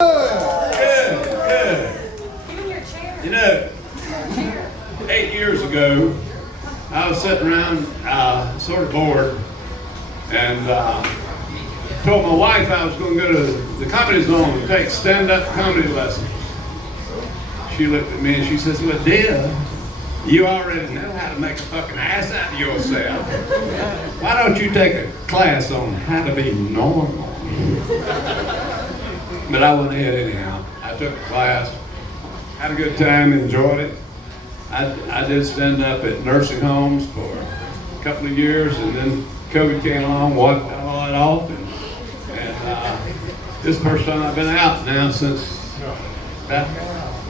Good, good. You know, 8 years ago, I was sitting around sort of bored and told my wife I was going to go to the Comedy Zone and take stand-up comedy lessons. She looked at me and she says, "Well, dear, you already know how to make a fucking ass out of yourself. Why don't you take a class on how to be normal?" But I went ahead anyhow. I took a class, had a good time, enjoyed it. I did stand up at nursing homes for a couple of years, and then COVID came along, wiped all that off, and this is the first time I've been out now since about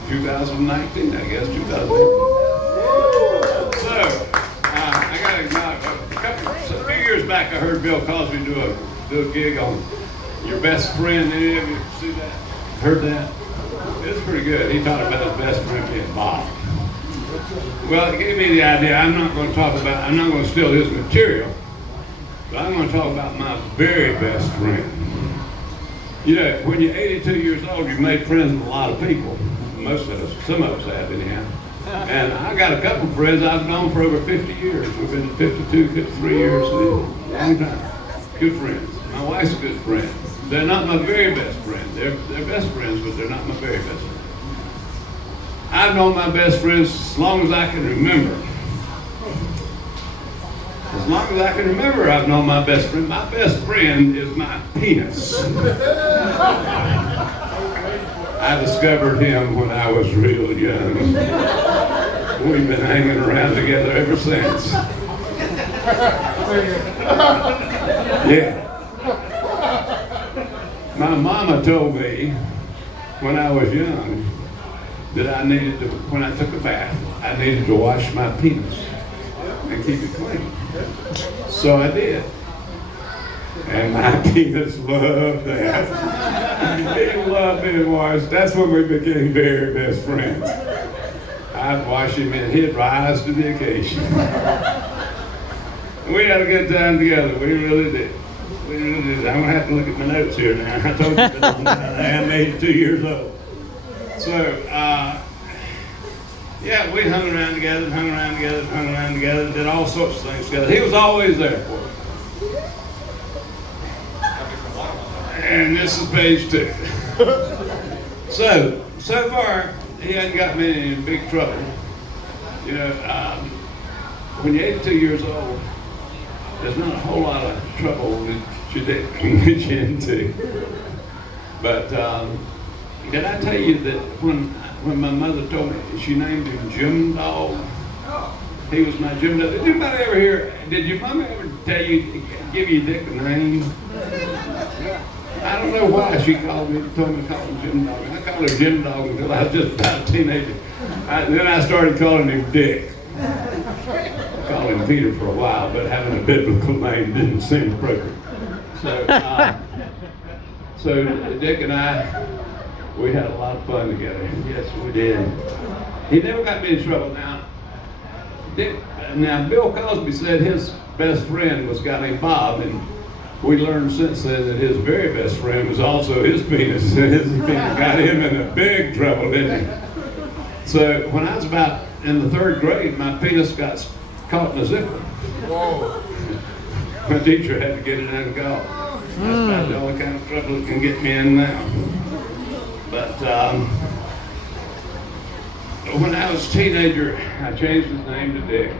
2019, I guess, 2018. So, I got to acknowledge, a few years back I heard Bill Cosby do a gig on Your Best Friend. Any of you see that? Heard that? It was pretty good. He talked about his best friend being Bob. Well, it gave me the idea. I'm not going to steal his material, but I'm going to talk about my very best friend. You know, when you're 82 years old, you've made friends with a lot of people. Most of us, some of us have anyhow. And I got a couple of friends I've known for over 50 years. We've been 52, 53 years, a long time. Good friends. My wife's a good friend. They're not my very best friend. They're best friends, but they're not my very best friends. I've known my best friends as long as I can remember. As long as I can remember, I've known my best friend. My best friend is my penis. I discovered him when I was real young. We've been hanging around together ever since. Yeah. My mama told me when I was young that when I took a bath, I needed to wash my penis and keep it clean. So I did. And my penis loved that. He loved being washed. That's when we became very best friends. I'd wash him and he'd rise to the occasion. We had a good time together. We really did. We really did. I'm going to have to look at my notes here now. I told you I am 82 years old. So, yeah, we hung around together, did all sorts of things together. He was always there for us. And this is page 2. So far, he hasn't got me in big trouble. You know, when you're 82 years old, there's not a whole lot of trouble that your dick can get you into. But did I tell you that when my mother told me, she named him Jim Dog? He was my Jim Dog. Did anybody ever hear, did your mama ever give your dick a name? I don't know why she told me to call him Jim Dog. I called him Jim Dog until I was just about a teenager. Then I started calling him Dick. I called him Peter for a while, but having a biblical name didn't seem appropriate. So Dick and I, we had a lot of fun together. Yes, we did. He never got me in trouble. Now, Bill Cosby said his best friend was a guy named Bob, and we learned since then that his very best friend was also his penis, and his penis got him in big trouble, didn't he? So when I was about in the 3rd grade, my penis got caught in a zipper. Whoa. My teacher had to get it uncovered. That's about the only kind of trouble that can get me in now. But when I was a teenager, I changed his name to Dick.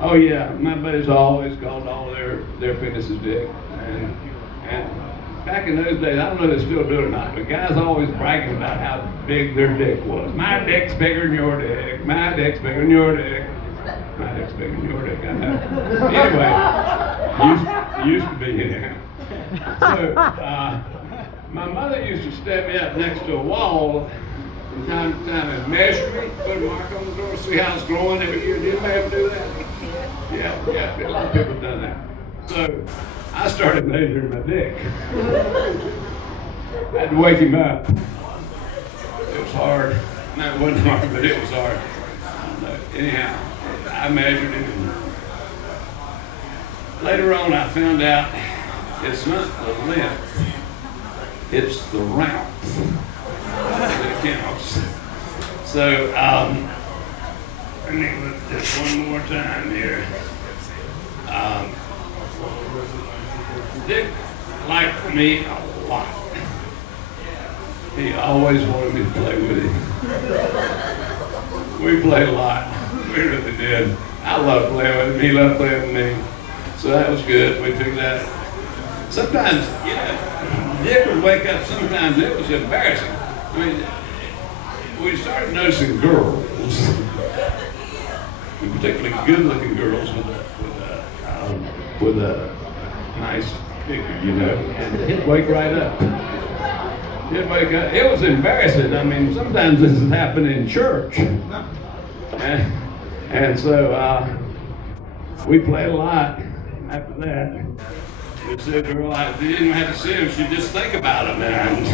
Oh yeah, my buddies always called all their penises Dick. And back in those days, I don't know if they still do it or not, but guys always bragging about how big their dick was. My dick's bigger than your dick. My dick's bigger than your dick. My dick's bigger than your dick. I know. Anyway, used to be anyhow. So, my mother used to stand me up next to a wall from time to time and measure me, put a mark on the door, see how it's growing every year. Did anybody ever do that? Yeah, a lot of people have done that. So I started measuring my dick. I had to wake him up. It was hard. No, it wasn't hard, but it was hard. Anyhow, I measured him. Later on, I found out it's not the length, it's the route. counts. So, let me look at this one more time here. Dick liked me a lot. He always wanted me to play with him. We played a lot. We really did. I loved playing with him. He loved playing with me. So that was good. We took that. Sometimes, you know, Dick would wake up. Sometimes it was embarrassing. I mean, we started noticing girls, and particularly good-looking girls with a nice figure, you know, and he'd wake right up. He'd wake up. It was embarrassing. I mean, sometimes this has happened in church, and so we played a lot. After that, we said, girl, you didn't have to see him. She'd just think about him, and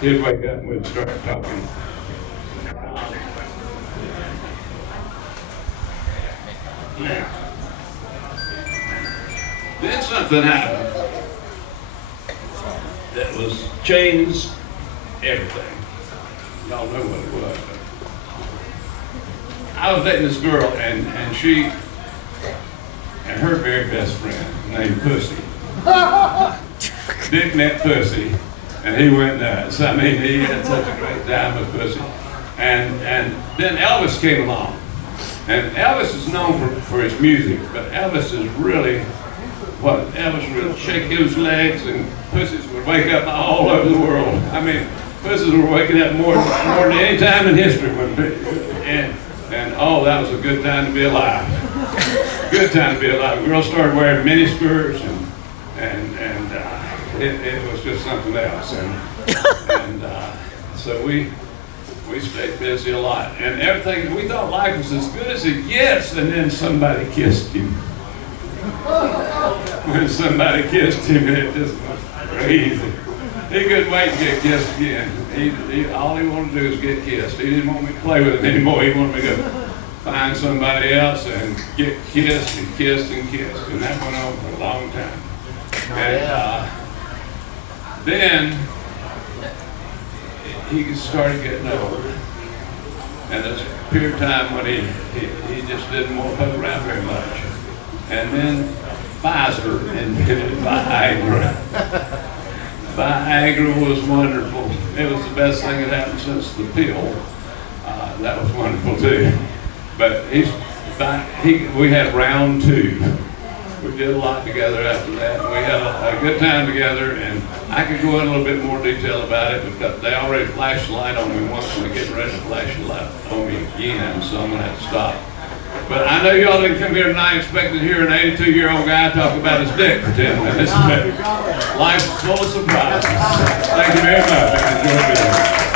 he'd wake up and we'd start talking. Now, then something happened that was changed everything. Y'all know what it was. I was dating this girl, and she and her very best friend named Pussy. Dick met Pussy, and he went nuts. I mean, he had such a great time with Pussy. And then Elvis came along. And Elvis is known for his music, but Elvis is really, Elvis would shake his legs, and pussies would wake up all over the world. I mean, pussies were waking up more than any time in history. And oh, that was a good time to be alive. Good time to be alive. Girls started wearing mini skirts, and it was just something else. And so we stayed busy a lot, and everything. We thought life was as good as it gets, and then somebody kissed him. When somebody kissed him, it just was crazy. He couldn't wait to get kissed again. All he wanted to do was get kissed. He didn't want me to play with him anymore. He wanted me to find somebody else and get kissed and kissed and kissed, and that went on for a long time. And then he started getting old, and there's a period of time when he just didn't want to poke around very much. And then Pfizer invented Viagra. Viagra was wonderful. It was the best thing that happened since the pill. That was wonderful too. But we had round two. We did a lot together after that. We had a good time together, and I could go in a little bit more detail about it, because they already flashed the light on me once, and they're getting ready to flash the light on me again, so I'm going to have to stop. But I know y'all didn't come here tonight expecting to hear an 82-year-old guy talk about his dick for 10 minutes, but life's full of surprises. Thank you very much. I enjoyed being here.